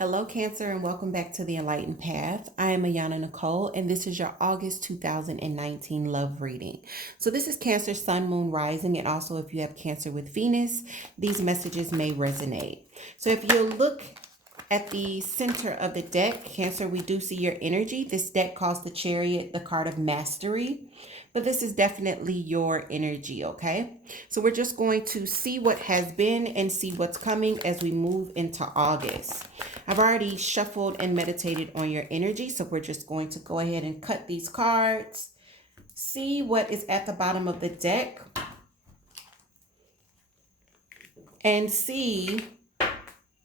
Hello, Cancer, and welcome back to the Enlightened Path. I am Ayana Nicole, and this is your August 2019 love reading. So, this is Cancer, Sun, Moon, Rising, and also if you have Cancer with Venus, these messages may resonate. So, if you look at the center of the deck, Cancer, we do see your energy. This deck calls the Chariot the card of mastery, but this is definitely your energy, okay? So we're just going to see what has been and see what's coming as we move into August. I've already shuffled and meditated on your energy, so we're just going to go ahead and cut these cards, see what is at the bottom of the deck, and see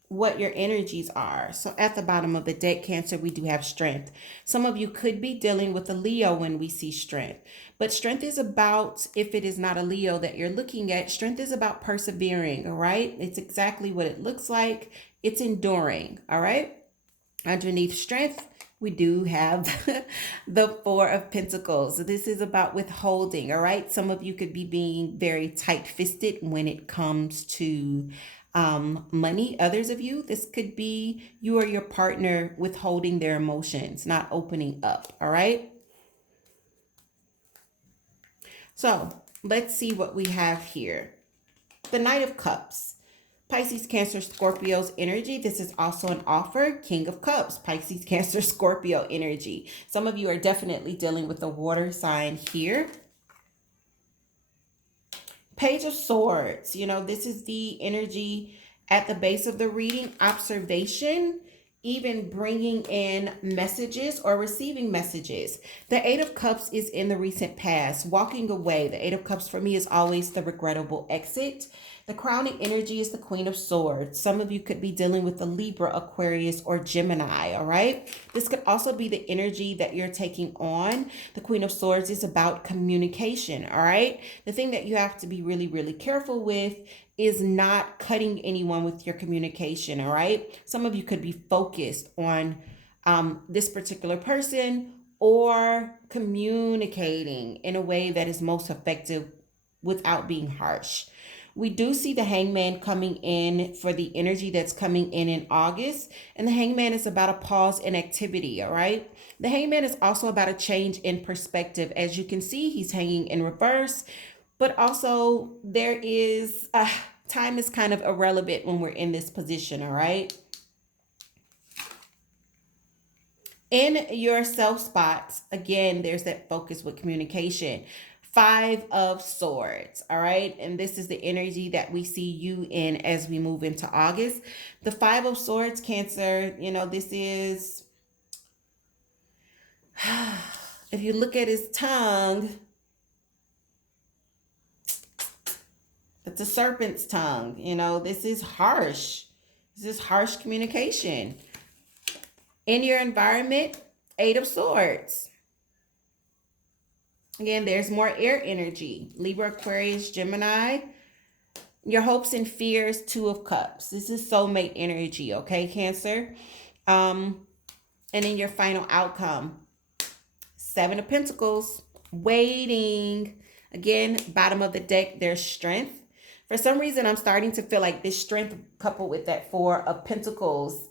what your energies are. So at the bottom of the deck, Cancer, we do have strength. Some of you could be dealing with a Leo when we see strength, but strength is about, if it is not a Leo that you're looking at, strength is about persevering. All right. It's exactly what it looks like. It's enduring. All right. Underneath strength, we do have the Four of Pentacles. So this is about withholding. All right. Some of you could be being very tight-fisted when it comes to money. Others of you, this could be you or your partner withholding their emotions, not opening up. All right. So let's see what we have here. The Knight of Cups. Pisces, Cancer, Scorpio's energy. This is also an offer. King of Cups, Pisces, Cancer, Scorpio energy. Some of you are definitely dealing with a water sign here. Page of Swords. You know, this is the energy at the base of the reading. Observation, even bringing in messages or receiving messages. The Eight of Cups is in the recent past, walking away. The Eight of Cups for me is always the regrettable exit. The crowning energy is the Queen of Swords. Some of you could be dealing with the Libra, Aquarius, or Gemini, all right? This could also be the energy that you're taking on. The Queen of Swords is about communication, all right? The thing that you have to be really, really careful with is not cutting anyone with your communication, all right? Some of you could be focused on this particular person or communicating in a way that is most effective without being harsh. We do see the Hangman coming in for the energy that's coming in August. And the Hangman is about a pause in activity, all right? The Hangman is also about a change in perspective. As you can see, he's hanging in reverse. But also there is, time is kind of irrelevant when we're in this position, all right? In your self spots, again, there's that focus with communication. Five of Swords, all right? And this is the energy that we see you in as we move into August. The Five of Swords, Cancer, you know, this is, if you look at his tongue, it's a serpent's tongue. You know, this is harsh. This is harsh communication. In your environment, Eight of Swords. Again, there's more air energy. Libra, Aquarius, Gemini. Your hopes and fears, Two of Cups. This is soulmate energy, okay, Cancer? And in your final outcome, Seven of Pentacles. Waiting. Again, bottom of the deck, there's strength. For some reason, I'm starting to feel like this strength coupled with that Four of Pentacles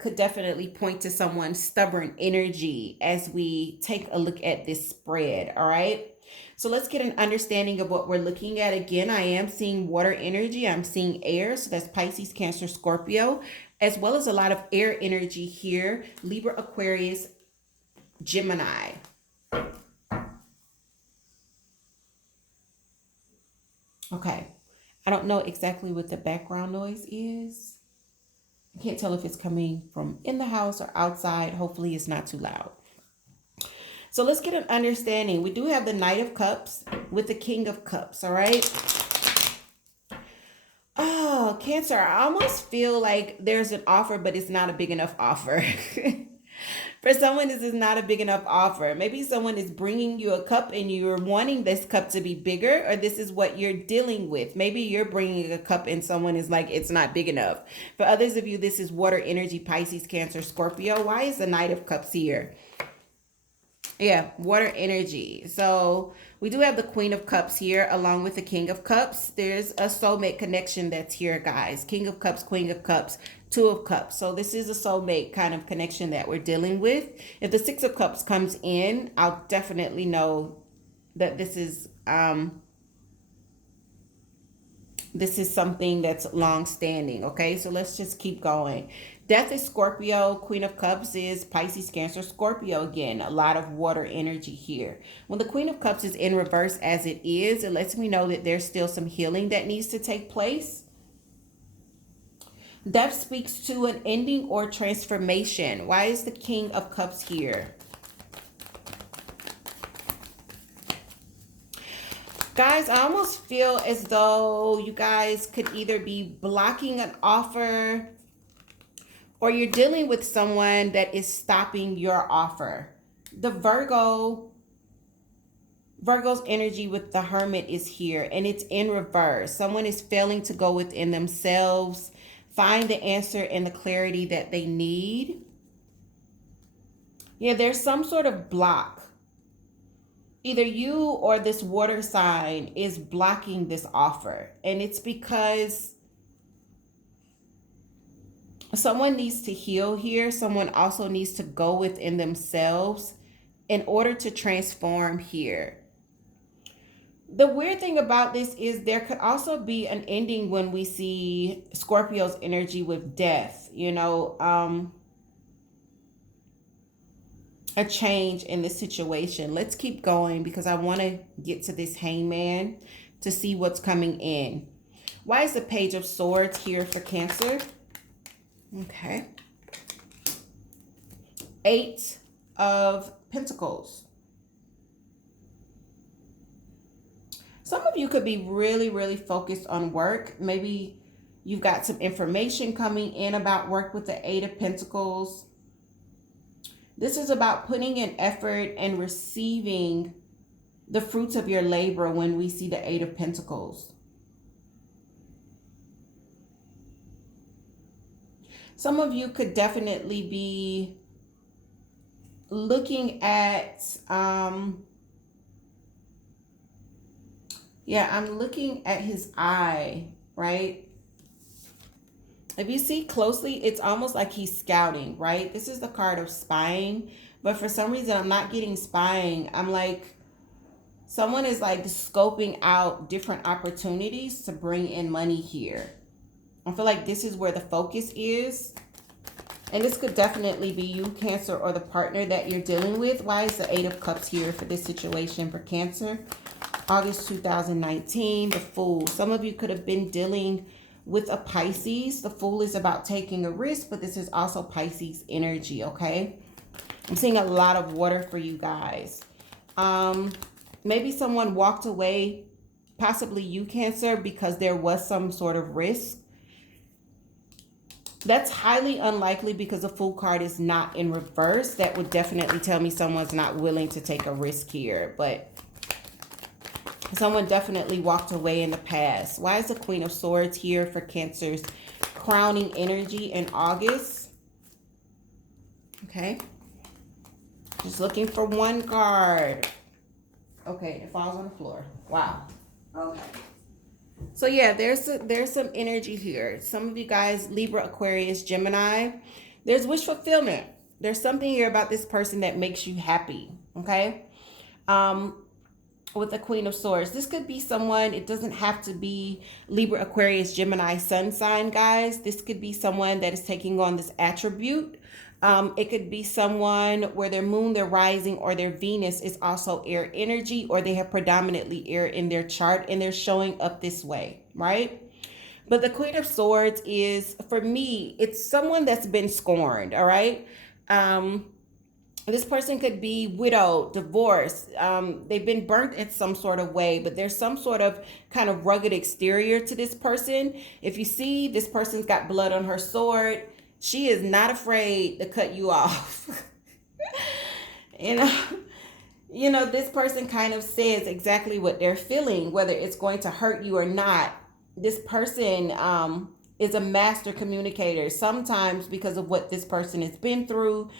could definitely point to someone's stubborn energy as we take a look at this spread, all right? So let's get an understanding of what we're looking at. Again, I am seeing water energy. I'm seeing air, so that's Pisces, Cancer, Scorpio, as well as a lot of air energy here. Libra, Aquarius, Gemini. Okay, I don't know exactly what the background noise is. I can't tell if it's coming from in the house or outside. Hopefully it's not too loud. So let's get an understanding. We do have the Knight of Cups with the King of Cups, all right? Oh, Cancer, I almost feel like there's an offer, but it's not a big enough offer. For someone, this is not a big enough offer. Maybe someone is bringing you a cup and you're wanting this cup to be bigger, or this is what you're dealing with. Maybe you're bringing a cup and someone is like, it's not big enough. For others of you, this is water energy, Pisces, Cancer, Scorpio. Why is the Knight of Cups here? Yeah, water energy. So we do have the Queen of Cups here along with the King of Cups. There's a soulmate connection that's here, guys. King of Cups, Queen of Cups. Two of Cups. So this is a soulmate kind of connection that we're dealing with. If the Six of Cups comes in, I'll definitely know that this is something that's long standing. Okay, so let's just keep going. Death is Scorpio. Queen of Cups is Pisces, Cancer, Scorpio again. A lot of water energy here. When the Queen of Cups is in reverse as it is, it lets me know that there's still some healing that needs to take place. Death speaks to an ending or transformation. Why is the King of Cups here? Guys, I almost feel as though you guys could either be blocking an offer or you're dealing with someone that is stopping your offer. The Virgo's energy with the Hermit is here, and it's in reverse. Someone is failing to go within themselves, find the answer and the clarity that they need. Yeah, there's some sort of block. Either you or this water sign is blocking this offer. And it's because someone needs to heal here. Someone also needs to go within themselves in order to transform here. The weird thing about this is there could also be an ending when we see Scorpio's energy with death, you know, a change in the situation. Let's keep going because I want to get to this Hangman to see what's coming in. Why is the Page of Swords here for Cancer? Okay. Eight of Pentacles. Some of you could be really, really focused on work. Maybe you've got some information coming in about work with the Eight of Pentacles. This is about putting in effort and receiving the fruits of your labor when we see the Eight of Pentacles. Some of you could definitely be looking at, I'm looking at his eye, right? If you see closely, it's almost like he's scouting, right? This is the card of spying, but for some reason I'm not getting spying. I'm like, someone is like scoping out different opportunities to bring in money here. I feel like this is where the focus is. And this could definitely be you, Cancer, or the partner that you're dealing with. Why is the Eight of Cups here for this situation for Cancer? August 2019, the Fool. Some of you could have been dealing with a Pisces. The Fool is about taking a risk, but this is also Pisces energy, okay? I'm seeing a lot of water for you guys. Maybe someone walked away, possibly you, Cancer, because there was some sort of risk. That's highly unlikely because the Fool card is not in reverse. That would definitely tell me someone's not willing to take a risk here, but someone definitely walked away in the past. Why is the Queen of Swords here for Cancer's crowning energy in August? Okay. Just looking for one card. Okay, it falls on the floor. Wow. Okay. So yeah, there's some energy here. Some of you guys, Libra, Aquarius, Gemini, there's wish fulfillment. There's something here about this person that makes you happy, okay? With the Queen of Swords, this could be someone, it doesn't have to be Libra, Aquarius, Gemini, Sun sign, guys. This could be someone that is taking on this attribute. It could be someone where their moon, their rising, or their Venus is also air energy, or they have predominantly air in their chart and they're showing up this way, right? But the Queen of Swords is, for me, it's someone that's been scorned, all right? This person could be widowed, divorced. They've been burnt in some sort of way, but there's some sort of kind of rugged exterior to this person. If you see this person's got blood on her sword, she is not afraid to cut you off. You know, this person kind of says exactly what they're feeling, whether it's going to hurt you or not. This person is a master communicator. Sometimes because of what this person has been through,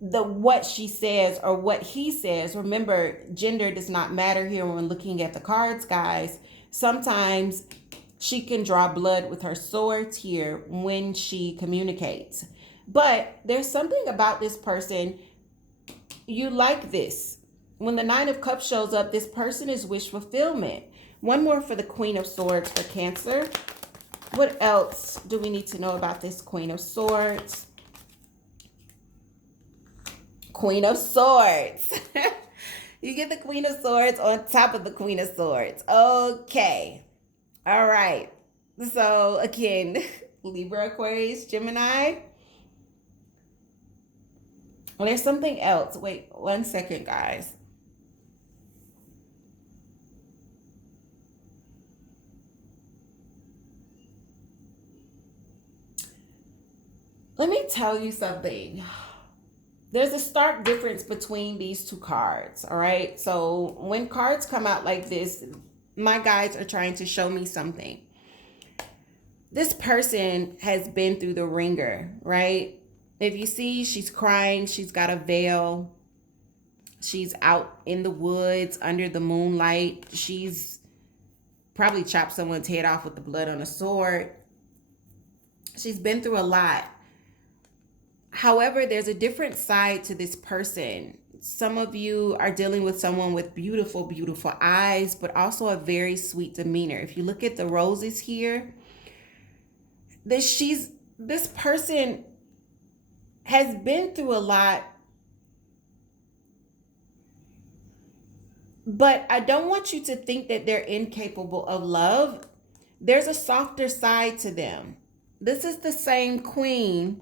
what she says or what he says. Remember, gender does not matter here when looking at the cards, guys. Sometimes She can draw blood with her swords here when she communicates. But there's something about this person, you like this. When the Nine of Cups shows up, this person is wish fulfillment. One more for the Queen of Swords for Cancer. What else do we need to know about this Queen of Swords? Queen of Swords. You get the Queen of Swords on top of the Queen of Swords. Okay. All right. So again, Libra, Aquarius, Gemini. Well, there's something else. Wait 1 second, guys. Let me tell you something. There's a stark difference between these two cards, all right? So when cards come out like this, my guides are trying to show me something. This person has been through the ringer, right? If you see, she's crying, she's got a veil. She's out in the woods under the moonlight. She's probably chopped someone's head off with the blood on a sword. She's been through a lot. However, there's a different side to this person. Some of you are dealing with someone with beautiful, beautiful eyes, but also a very sweet demeanor. If you look at the roses here, this person has been through a lot, but I don't want you to think that they're incapable of love. There's a softer side to them. This is the same queen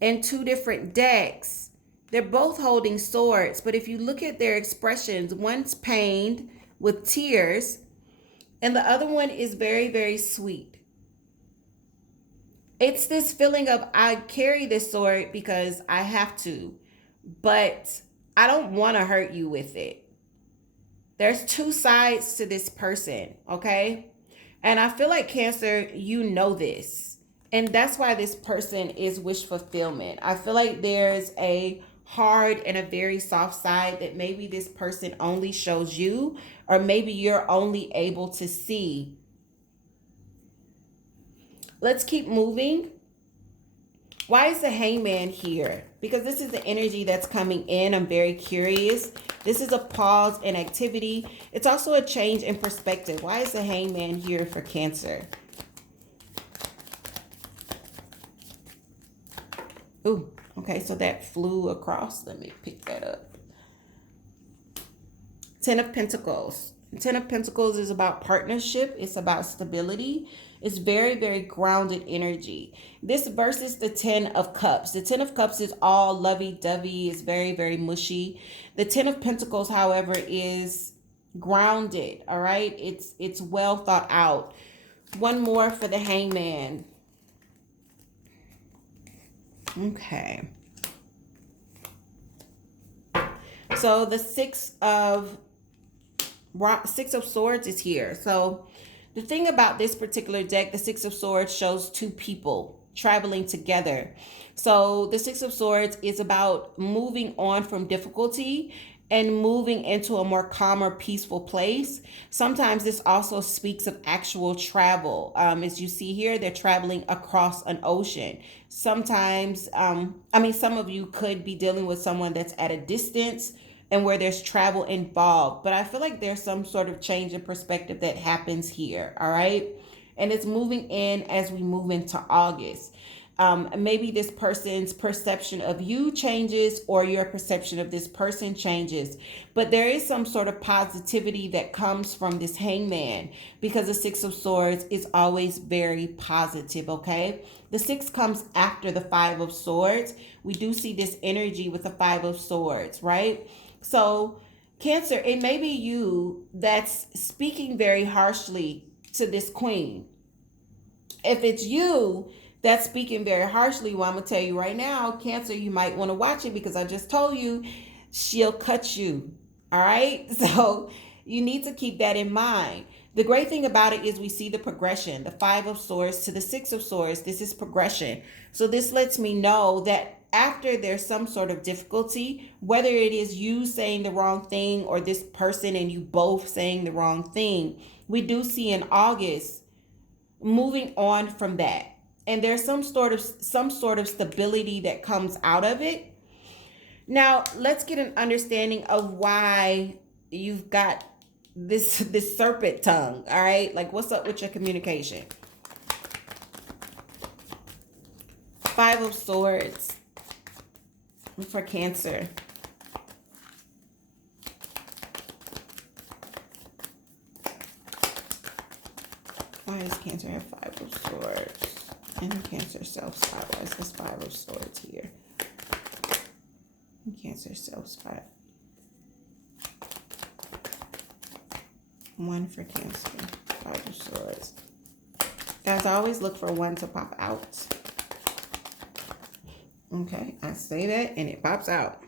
in two different decks. They're both holding swords, but if you look at their expressions, one's pained with tears, and the other one is very, very sweet. It's this feeling of, I carry this sword because I have to, but I don't want to hurt you with it. There's two sides to this person, okay? And I feel like Cancer, you know this. And that's why this person is wish fulfillment. I feel like there's a hard and a very soft side that maybe this person only shows you, or maybe you're only able to see. Let's keep moving. Why is the Hangman here? Because this is the energy that's coming in. I'm very curious. This is a pause in activity. It's also a change in perspective. Why is the Hangman here for Cancer? Ooh, okay, so that flew across. Let me pick that up. Ten of Pentacles. Ten of Pentacles is about partnership. It's about stability. It's very, very grounded energy. This versus the Ten of Cups. The Ten of Cups is all lovey-dovey. It's very, very mushy. The Ten of Pentacles, however, is grounded, all right? It's well thought out. One more for the Hangman. Okay. So the Six of Swords is here. So the thing about this particular deck, the Six of Swords shows two people traveling together. So the Six of Swords is about moving on from difficulty and moving into a more calmer, peaceful place. Sometimes this also speaks of actual travel. As you see here, they're traveling across an ocean. Sometimes, some of you could be dealing with someone that's at a distance and where there's travel involved. But I feel like there's some sort of change in perspective that happens here, all right? And it's moving in as we move into August. Maybe this person's perception of you changes, or your perception of this person changes. But there is some sort of positivity that comes from this Hangman, because the Six of Swords is always very positive, okay? The Six comes after the Five of Swords. We do see this energy with the Five of Swords, right? So Cancer, it may be you that's speaking very harshly to this queen. If it's you that's speaking very harshly, well, I'm going to tell you right now, Cancer, you might want to watch it, because I just told you she'll cut you. All right. So you need to keep that in mind. The great thing about it is we see the progression, the Five of Swords to the Six of Swords. This is progression. So this lets me know that after there's some sort of difficulty, whether it is you saying the wrong thing or this person and you both saying the wrong thing, we do see in August moving on from that. And there's some sort of stability that comes out of it. Now, let's get an understanding of why you've got this serpent tongue, all right? Like, what's up with your communication? Five of Swords for Cancer. Why does Cancer have Five of Swords? And Cancer self-spy. Why is this Five of Swords here? And Cancer self-spy. One for Cancer. Five of Swords. Guys, I always look for one to pop out. Okay, I say that and it pops out.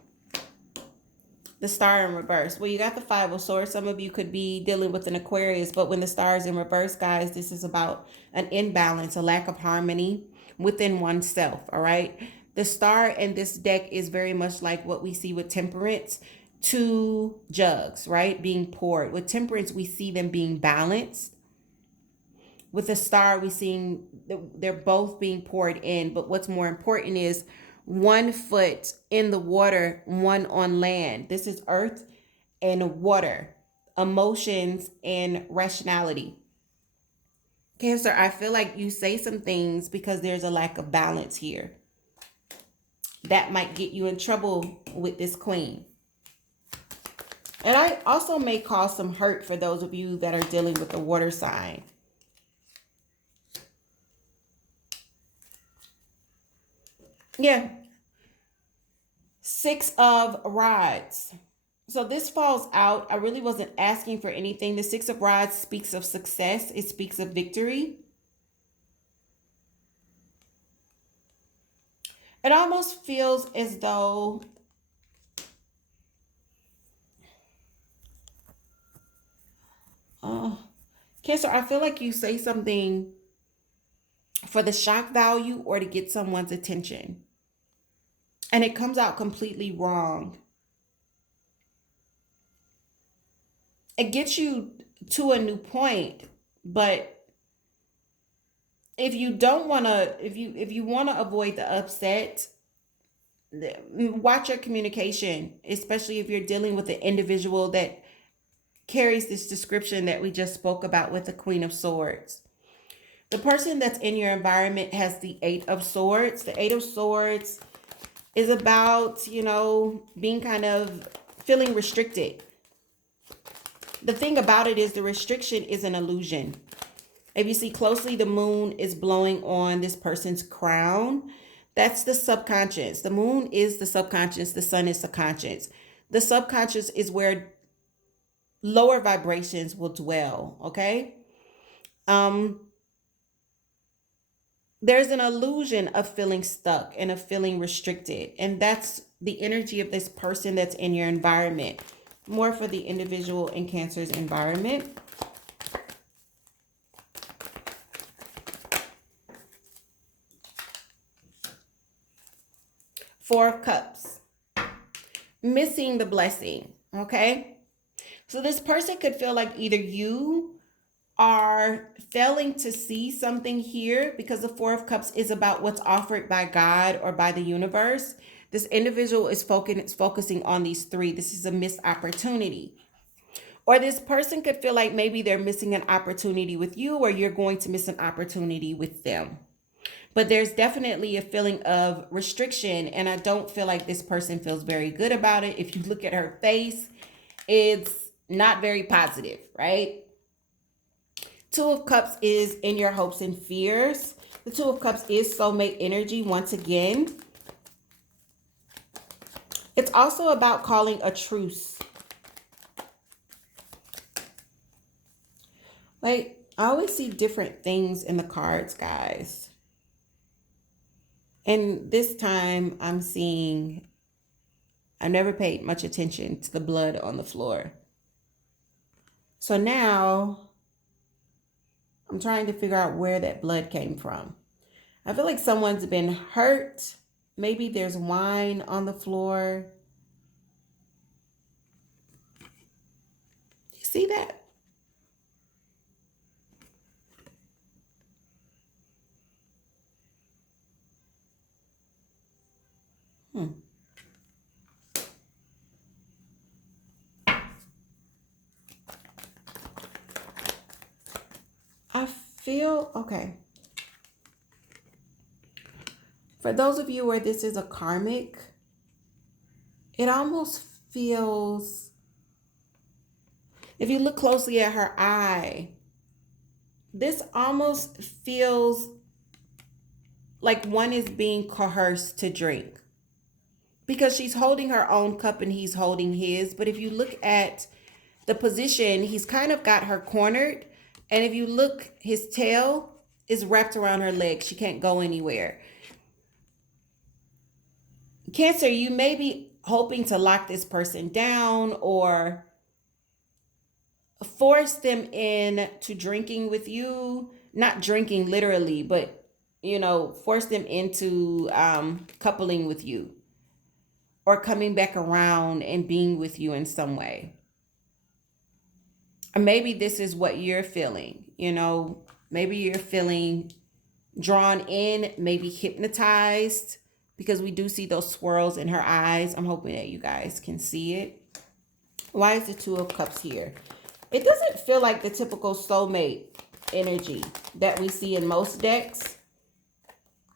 The Star in reverse. Well, you got the Five of Swords. Some of you could be dealing with an Aquarius, but when the Star is in reverse, guys, this is about an imbalance, a lack of harmony within oneself, all right? The Star in this deck is very much like what we see with Temperance. Two jugs, right? Being poured. With Temperance, we see them being balanced. With the Star, we see they're both being poured in, but what's more important is one foot in the water, one on land. This is earth and water, emotions and rationality. Cancer, I feel like you say some things because there's a lack of balance here. That might get you in trouble with this Queen. And I also may cause some hurt for those of you that are dealing with the water sign. Yeah. Six of Rods. So this falls out. I really wasn't asking for anything. The Six of Rods speaks of success. It speaks of victory. It almost feels as though Cancer, I feel like you say something for the shock value or to get someone's attention. And it comes out completely wrong. It gets you to a new point, but if you don't want to, if you want to avoid the upset, watch your communication, especially if you're dealing with an individual that carries this description that we just spoke about with the Queen of Swords. The person that's in your environment has the Eight of Swords. The Eight of Swords is about, being kind of feeling restricted. The thing about it is the restriction is an illusion. If you see closely, the moon is blowing on this person's crown. That's the subconscious. The moon is the subconscious. The sun is the conscious. The subconscious is where lower vibrations will dwell, okay? There's an illusion of feeling stuck and of feeling restricted. And that's the energy of this person that's in your environment. More for the individual in Cancer's environment. Four of Cups. Missing the blessing, okay? So this person could feel like either you are failing to see something here because the Four of Cups is about what's offered by God or by the universe. This individual is focusing on these three. This is a missed opportunity. Or this person could feel like maybe they're missing an opportunity with you or you're going to miss an opportunity with them. But there's definitely a feeling of restriction, and I don't feel like this person feels very good about it. If you look at her face, it's not very positive, right? Two of Cups is in your hopes and fears. The Two of Cups is soulmate energy once again. It's also about calling a truce. Like, I always see different things in the cards, guys. And this time I'm seeing, I never paid much attention to the blood on the floor. So now I'm trying to figure out where that blood came from. I feel like someone's been hurt. Maybe there's wine on the floor. You see that? I feel, okay. For those of you where this is a karmic, it almost feels, if you look closely at her eye, this almost feels like one is being coerced to drink, because she's holding her own cup and he's holding his. But if you look at the position, he's kind of got her cornered. And if you look, his tail is wrapped around her leg. She can't go anywhere. Cancer, you may be hoping to lock this person down or force them in to drinking with you. Not drinking literally, but, force them into coupling with you or coming back around and being with you in some way. Or maybe this is what you're feeling, maybe you're feeling drawn in, maybe hypnotized, because we do see those swirls in her eyes. I'm hoping that you guys can see it. Why is the Two of Cups here? It doesn't feel like the typical soulmate energy that we see in most decks.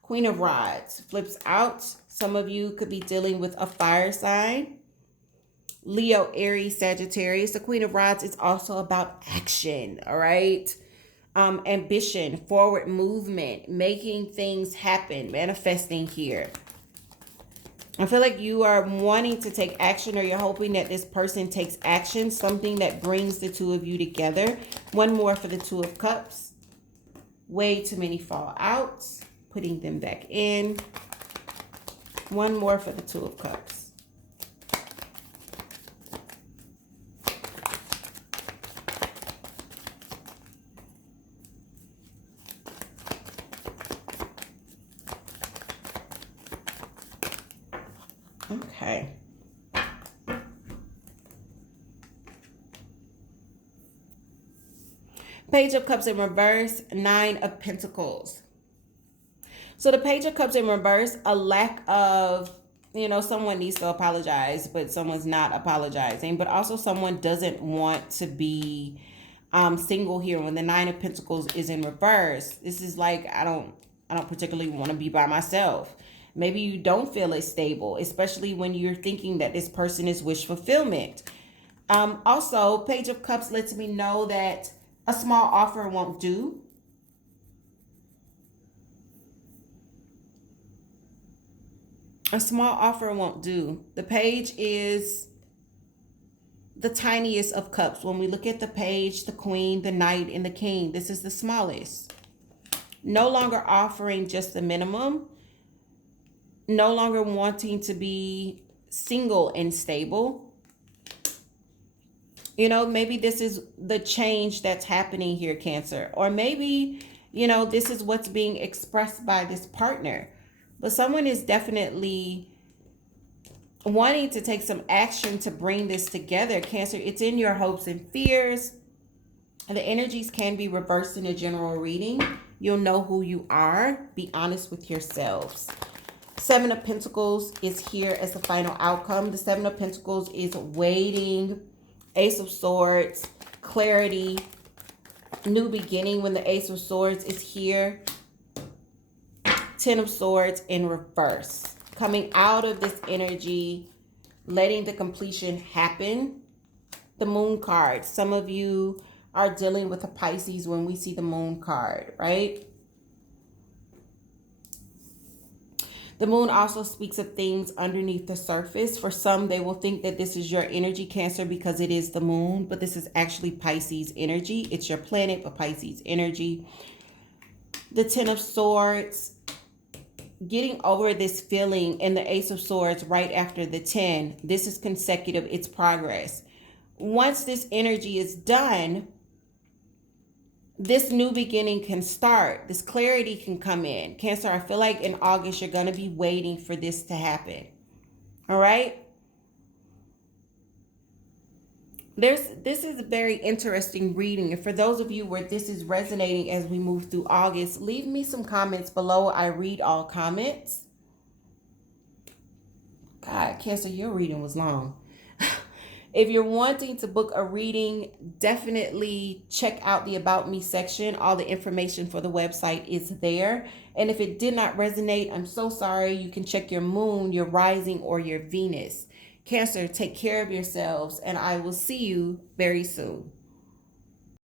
Queen of Rods flips out. Some of you could be dealing with a fire sign. Leo, Aries, Sagittarius. The Queen of Rods is also about action, all right? Ambition, forward movement, making things happen, manifesting here. I feel like you are wanting to take action, or you're hoping that this person takes action, something that brings the two of you together. One more for the Two of Cups. Way too many fall out. Putting them back in. One more for the Two of Cups. Okay. Page of Cups in reverse, Nine of Pentacles. So the Page of Cups in reverse, a lack of, someone needs to apologize, but someone's not apologizing. But also someone doesn't want to be single here when the Nine of Pentacles is in reverse. This is like, I don't particularly want to be by myself. Maybe you don't feel as stable, especially when you're thinking that this person is wish fulfillment. Also, Page of Cups lets me know that a small offer won't do. A small offer won't do. The page is the tiniest of cups. When we look at the page, the Queen, the Knight, and the King, this is the smallest. No longer offering just the minimum. No longer wanting to be single and stable. Maybe this is the change that's happening here, Cancer. Or maybe, this is what's being expressed by this partner. But someone is definitely wanting to take some action to bring this together, Cancer. It's in your hopes and fears. The energies can be reversed in a general reading. You'll know who you are. Be honest with yourselves. Seven of Pentacles is here as the final outcome. The Seven of Pentacles is waiting. Ace of Swords, clarity, new beginning when the Ace of Swords is here. Ten of Swords in reverse. Coming out of this energy, letting the completion happen. The Moon card. Some of you are dealing with a Pisces when we see the Moon card, right? The Moon also speaks of things underneath the surface. For some, they will think that this is your energy, Cancer, because it is the Moon, but this is actually Pisces energy. It's your planet, but Pisces energy. The Ten of Swords, getting over this feeling, and the Ace of Swords right after the 10. This is consecutive. It's progress. Once this energy is done, this new beginning can start. This clarity can come in. Cancer, I feel like in August, you're going to be waiting for this to happen. All right? This is a very interesting reading. And for those of you where this is resonating as we move through August, leave me some comments below. I read all comments. God, Cancer, your reading was long. If you're wanting to book a reading, definitely check out the About Me section. All the information for the website is there. And if it did not resonate, I'm so sorry. You can check your moon, your rising, or your Venus. Cancer, take care of yourselves, and I will see you very soon.